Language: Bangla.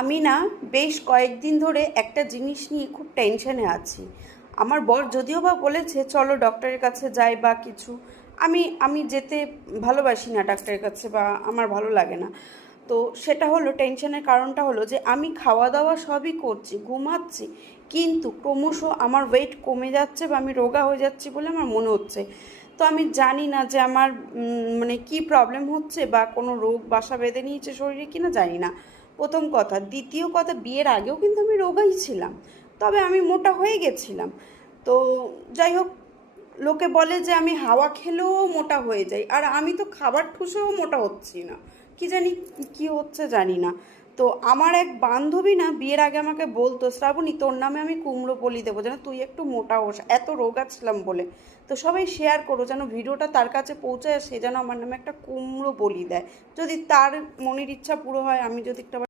আমি না বেশ কয়েকদিন ধরে একটা জিনিস নিয়ে খুব টেনশনে আছি। আমার বর যদিও বা বলেছে চলো ডক্টরের কাছে যাই বা কিছু, আমি যেতে ভালোবাসি না ডাক্তারের কাছে, বা আমার ভালো লাগে না। তো সেটা হলো, টেনশনের কারণটা হলো যে আমি খাওয়া দাওয়া সবই করছি, ঘুমাচ্ছি, কিন্তু ক্রমশ আমার ওয়েট কমে যাচ্ছে বা আমি রোগা হয়ে যাচ্ছি বলে আমার মনে হচ্ছে। তো আমি জানি না যে আমার মানে কি প্রবলেম হচ্ছে, বা কোনো রোগ বাসা বেঁধে নিয়েছে শরীরে কিনা জানি না। প্রথম কথা, দ্বিতীয় কথা, বিয়ের আগেও কিন্তু আমি রোগাই ছিলাম, তবে আমি মোটা হয়ে গেছিলাম। তো যাই হোক, লোকে বলে যে আমি হাওয়া খেলেও মোটা হয়ে যাই, আর আমি তো খাবার ঠুসেও মোটা হচ্ছি না, কি জানি কি হচ্ছে জানি না। তো আমার এক বান্ধবী না বিয়ের আগে আমাকে বলতো, শ্রাবণী তোর নামে আমি কুমড়ো বলি দেবো, যেন তুই একটু মোটা হোস, এত রোগা ছিলাম বলে। তো সবাই শেয়ার করো যেন ভিডিওটা তার কাছে পৌঁছায়, সে যেন আমার নামে একটা কুমড়ো বলি দেয়। যদি তার মনের ইচ্ছা পুরো হয়, আমি যদি একটা